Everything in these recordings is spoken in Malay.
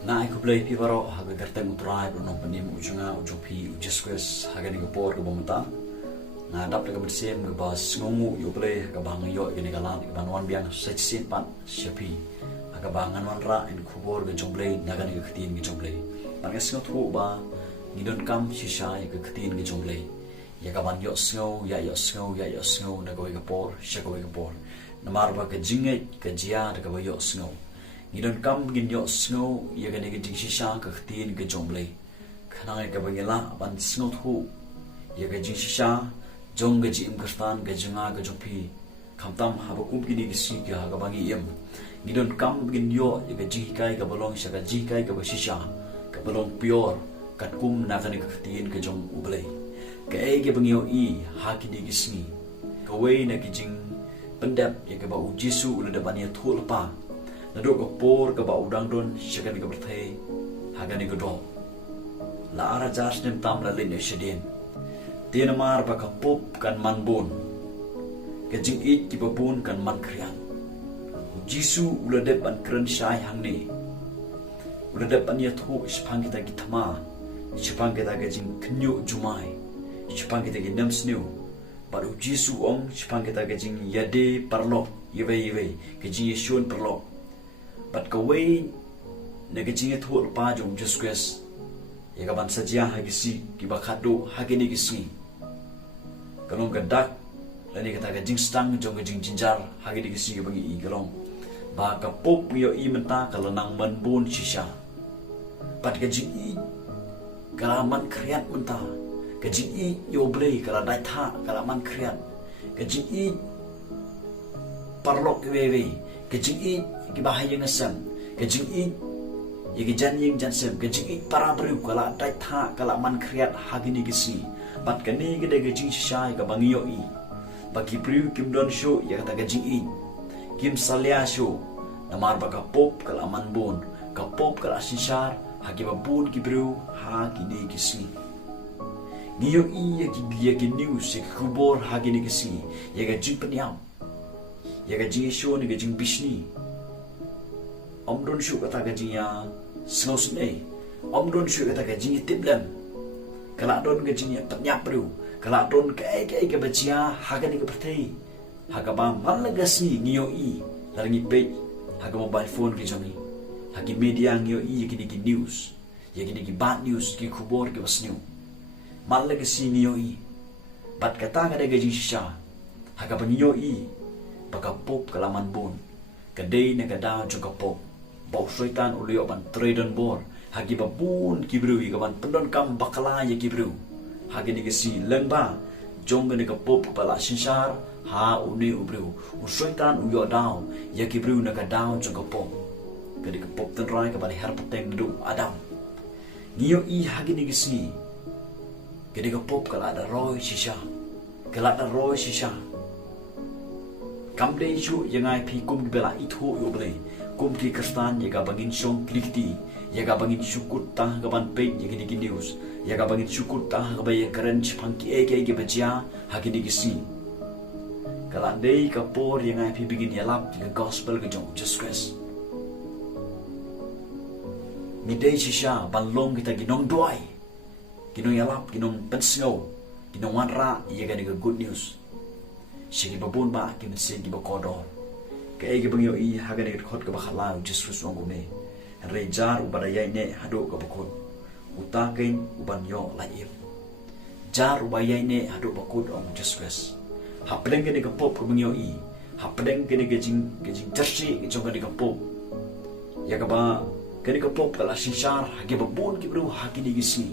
Na aku play pi baro haga garteng utrai no panim ujunga ujopi ujesques haga ni gopor ke bomta na dap de bersem ke bas ngongu yo play ka bang yo gini galan ke banwan biang setsin pan shapi haga bangan wan ra in kubor ke jomplay naga ni khtin ke jomplay pan ke sngot hu ba ni don kam shisha ke khtin ke jomplay ya ka ban yo snow ya yo snow na go ke por sha go ke por na mar ba ke jinge ke jia de ke yo snow ni don kam gin yo snow ya ga ne ge jing shisha ka khtin ke jomplay khana ke bangela ban sngot hu ya ga jing shisha jong ga jim kastan ga junga ga jopi khamtam haba kum ki ni si ga ga bangi yem ni don kam gin yo ya ga ji kai ga bolong sha ga ji kai ga shisha ka bolong pure kat kum na ga ne ka khtin ke jong ublay ka e ge bangi yo I ha ki ni gisni Kawei na ki jing pendap ya ga ba ujisu ula da bani thulpa na do ko por ka ba udang don shakan ka berthai hagan ko do la ara jas nem tam la lin shedin tin mar ba ka pop kan man bon ka jing it ki babun kan man krian jisu ula de ban kran shai hang ni ula de ban ya thu spang kita ki thama spang kita ga jing knyu jumai spang kita ki nam snu baru jisu ong spang kita ga jing yade parlo yeve ke jing yeshun parlo but Kawei na ke jinge thul pa jong jesques ya ka ban sajia ha gi si ki ba khadu ha ge ni gi si kalong ka dak la ni ka ta ga jing stang jong ga jing jinjar ha ge ni gi si ga bagi I kalong ba ka pop yo I menta ka lanang man bun shisha but ka jing I ka man kriat menta ka jing I yo blay ka dai tha ka man kriat ka jing I parlok wewe ka jing I ki bahaya ngasam ke jing I ye ki jan ying jan sem ke jing I para bru kala dai tha kala man kriat hagini gisi bat kani ke de ke jing shai ka bangio I ba ki bru kim don show ya ta ke jing I kim salia show namar ba ka pop kala man bon ka pop kala shishar hagi ba bun ki bru hagini gisi niyo I ye ki news se kubor hagini gisi ye ga jing penyam ye ga jing show ni ke jing bishni Om don shu kata ka jing ya snos nei om don shu kata ka jing tiblam kala don ka jing ya penyap ru kala don ka bachia haga ni ka pertai haga ba malagasi ngiyo I larangi pe haga mobile phone ki jami hagi media ngiyo I ki news ya ki bad news ki kubor ki wasnu malagasi ngiyo I bat kata ka de jing shisha haga ba ngiyo I baka pop kalaman bon kadai na kada juga pop bau syaitan ulio ban traden bor hagi babun kibru i gaban pendon kam bakala ya kibru hagi ni gesi lengba jong ne ka pop pala shinsar ha uni ubru u syaitan uyo daw ya kibru na ka daw juga pop kadi ka pop ten rai ka bani har pateng du adam niyo I hagi ni gesi kadi ka pop kala ada roy shisha kala ada roy shisha kamde chu yangai phi kum bela ithu yo ble kum ki kristan ye ga bangin song klikti ye ga bangin syukur ta ga ban pe ye gi news ye ga bangin syukur ta ga ba ye karen chpang ki ge bajia ha gi ni si kala dei ka por yangai phi begin ya lap the gospel ga jong just stress ni dei shisha ban long kita gi nong doi ginong ya lap ginong pensio ginong wan ra ye ga ni good news Sigi babun ba ki mesti ki bakodor ke ege bangyo I haga ne khot ka bakhala just ru song me re jar ubada yai ne hado ka bakot uta kain uban yo laib jar ubayai ne hado bakot ong just res hapdeng ke ne ka pop ka bangyo I hapdeng ke ne ke jing jarsi ke jong ka ne ka pop ya ka ba ke ne ka pop ka la shinshar hage babun ki bru haki ni gisi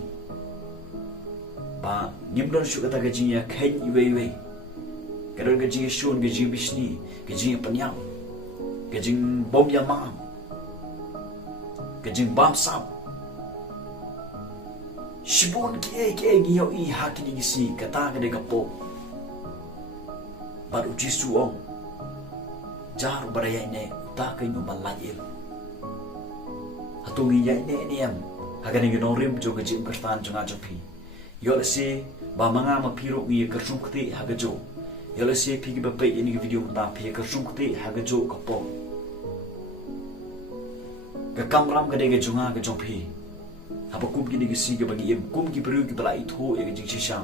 ba nimdon shu ka ta ga jing ya khain iwe kadang ke jing shun ke jing bishni ke jing penyam ke jing bom yamam ke jing bam sam shibun ke giyo I haki ni gisi kata ke de kapo baru jisu ong jar baraya ne ta ke no balayil hatungi ya ne niam haga ni norim jo ke jing kristan jonga jopi yo se ba manga ma piro wi ke sumkti haga jo Yala se pigi ba pai ini video mta phi ka sungte ha ga jo ka po Ga kamram ga de ga junga ga jongpi. Apa kum gini gisi ga bagi im kum gi peru gi bala itu ya ga jing shisha.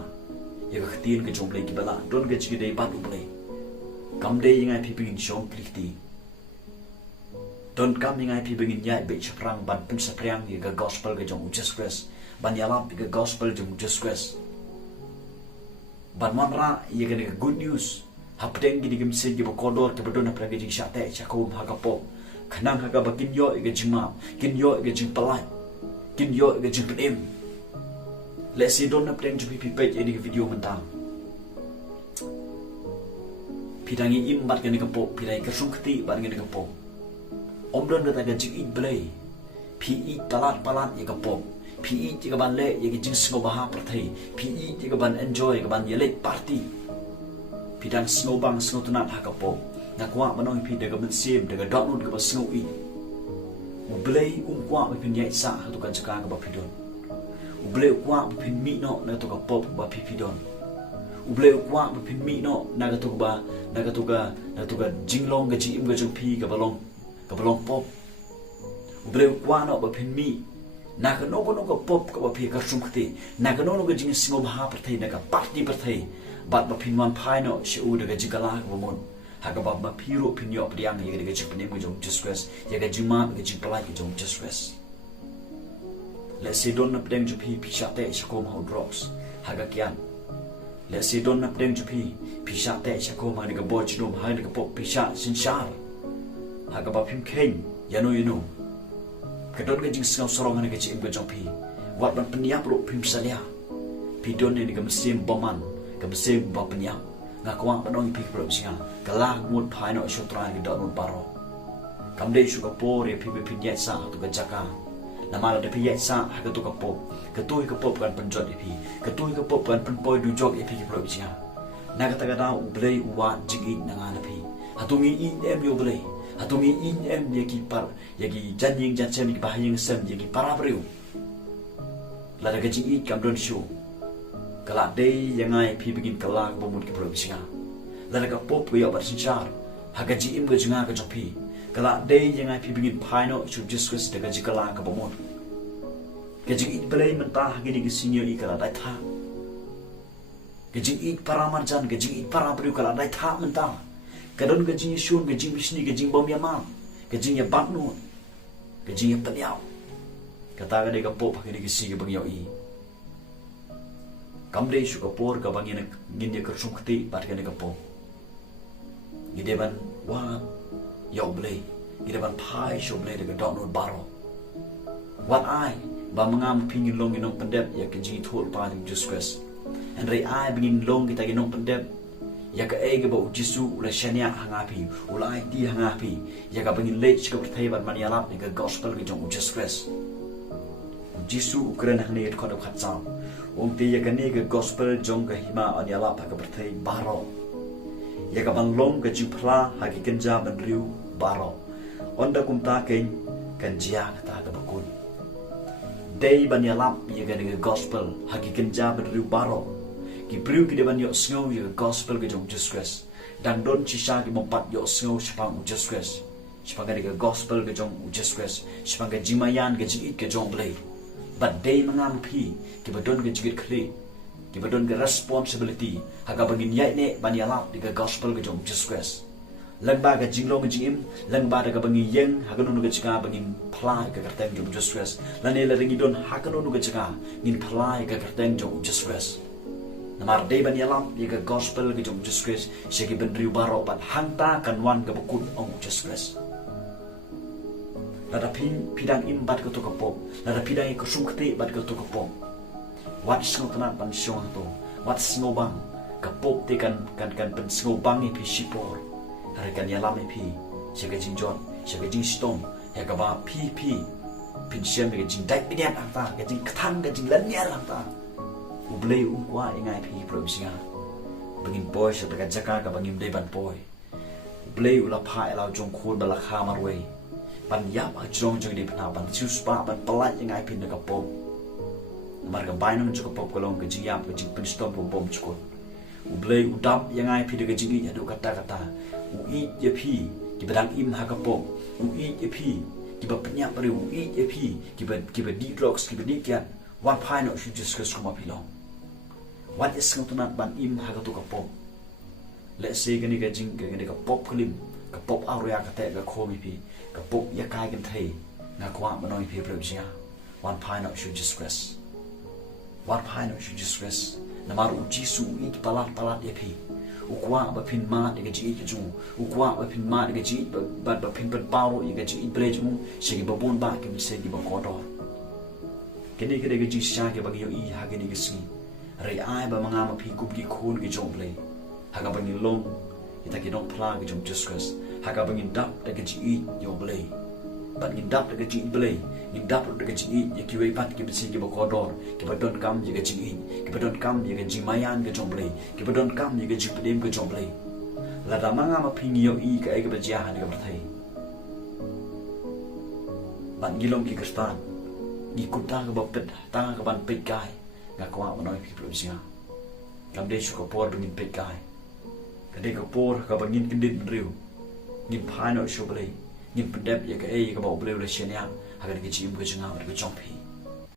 Ya ga khatin ga jomble gi bala don ga jigi de pat uble. Kam de yang ai pi pingin jong kriti. Don kam yang ai pi pingin nyai be chaprang ban pun sapriang ga gospel ga jong Jesus Christ. Ban yalam ga gospel jong Jesus Christ. Ban manra ya ga good news. Hapdeng gini ga misi gi bokodor ke bedon apra ga jing syate chakum hagapo. Kanang haga bakin yo ga jingma, kin yo ga jing palai. Kin yo ga jing penim. Let's see don apdeng ju pi page ini video mentang. Pidangi imbat gani kepo, pidai kersung keti bat gani kepo. Om don kata gajing it belai. Pi it talat palat ya kepo. Pi it jika ban le ya gajing sengobaha pertai. Pi it jika ban enjoy jika ban yelet party. Pidang sengobang sengotunat ha kepo. Nakwa manong pi daga mensim daga download ke ba sengoi. Ublei kwa ba pin yai sa tu kan cakang ke ba pidon. Ublei kwa ba pin mi no na tu ka pop ba pidon. Ublei kwa ba pin mi no na ka tu ka jinglong ga jim ga jong pi ka balong pop. Ublei kwa no ba pin mi na ka no ka pop ka ba pi ka sum khti na ka no ga jing singob ha perthai na ka party perthai bat ba pin man phai no shi u daga jigala ba mon ha ka ba ma piro pin yo priang ye ga jing pin jong Jesus Christ ye ga jing ma ga jing palai jong Jesus Christ. Let's say don na pdeng ju pi shate shakom how drops ha ga kian. Let's say don na pdeng ju pi shate shakom ha ga bo chidum ha ga pop pisha sin shar ha ga ba pim ken yano kadon ga jing sngau sorong ha ga jing ga jong pi wat ban peniap ro pim salia pi don ni ga mesim boman ga mesim ba peniap ngakwa banong pi pro singa kala mut phai no shotra ga don baro kamde shu ga por ye pi yet sa tu ga jaka namal de pi yet sa ha ga tu ga pop ketui ka pop kan penjot ye pi ketui ka pop kan penpoi du jok ye pi pro singa na ga ta ga da ublei uwa jigi na nga na pi hatungi in em yo blei hatungi in em ye ki par ye ki janjing jancem ki bahayeng sem ye ki parabriu la da ga jigi kam don show kala day yang ai pi begin kala ko mut ki pro singa la da ga pop yo bar sinchar ha ga ji im ga jinga ga jopi kala day yang ai pi begin pino should just Christ da ga ji kala ka bomot ga ji it belai menta ha gi sinyo i kala dai tha ga ji it paramarjan ga ji it parabriu kala dai tha menta kadon ga ji shun ga ji misni ga ji bom ya ma ga ji ya bak no ga ji ya panyao kata ga de ga pop ha gi si ga bang yo i kamde shu kapor ka bangin gin ye kersung khti bat ga ne kapo gideban wa ya oblei gideban phai shu oblei de ga download baro wat ai ba mangam pingin long inong pendep ya ke ji thol pa ni Jesus Christ and re ai bingin long kita ginong pendep ya ka ege ba jisu ula shania hangapi ula ai di hangapi ya ka bangin lech ka perthai ban manialap ni ga gospel ge jong Jesus Christ jisu ukren hne et khod khat cham ong ti ya ka ni ga gospel jong ga hima anialap ka perthai baro ya ka ban long ga ji phla ha ki kenja ban riu baro onda kumta ken kan jia ta ga bakun day ban yalap ya ga ni gospel ha ki kenja ban riu baro ki priu ki deban yo snow ya gospel ge jong Jesus Christ dan don chi sha ki mompat yo snow chpang Jesus Christ chpang ga gospel ge jong Jesus Christ chpang ga jimayan ge jit ge jong blai but day mangam pi ki badon ge jigit khli ki badon ge responsibility haga bangin yai ne ban yalap di ga gospel ge jong Jesus Christ lang ba ga jinglong ge jim lang ba ga bangi yeng haga nu ge chiga bangin phlai ga kerteng jong Jesus Christ lane la ringi don haga nu ge chiga ngin phlai ga kerteng jong Jesus Christ namar day ban yalap di ga gospel ge jong Jesus Christ shegi ben riu baro bat hangta kan wan ga bukun ong Jesus Christ lada pidang im bat ko to kapop lada pidang ko sungkti bat ko to kapop wat sngotanat pan siong to wat snobang kapop te kan pen snobang pi sipor hari kan yalam pi sega jinjon sega jinstom ya ka ba pi pin siam ge jing dai pidian anta ge jing kthang ge jing lanya anta ublei kwa ingai pi provinsia bangin boy sa ka jaka ka bangin dei ban boy ublei ula pha ela jong khol bala kha marwei pan yap a jong di pana pan chus pa pan palat yang ai pin ka pop marga bainam chu pop kolong ke jing yap ke jing pin stom bom chu ublei udap yang ai pin ke jing ya do kata u i ye pi ki badang im ha ka pop u i ye pi kiba penyak beriu epi kiba di drugs kiba di kian wan pai no shu discuss kuma pilong wan is ngutunat ban im hagatu kapop let's say gani ka jing gani ka pop klim ka pop area ka te ka khomi pi ka pop ya kai kan thei na kwa manoi pi projia wan pai no shu discuss wan pai no shu discuss na maru jisu i palat epi ukwa ba pin ma de ji ki ju ukwa ba pin ma de ji ba pin ba paro i ji breju se ki ba bon ba ki se ki ba ko do kene ke de ji sha ke ba yo i ha ke ni ke si re ai ba manga ma pi ku ki khon ki jom ple ha ga ba ni long ita ki dong pla ki jom discuss ha ga ba ni dap de ji yo ple ba ni dap de ji ple ni dap de ji ye ki we pat ki se ki ba ko do ki ba don kam ye ji ki ba don kam ye ji mayan ke jom ple ki ba don kam ye ji pedem ke jom ple la da manga ma phi yo i ka e ba ja ha ni ka ba thai ban gilong ki kristan gi kuta ka ba pet ta ka ban pet kai ga kwa ma noi pi pro sia kam de shu ko por bin pet kai ka de ko por ka ba ngin kindit riu ngin phai no shu ple ngin pedep ye ka e ka ba ple le chen ya ha ga ki chim ko chinga ba ko chong pi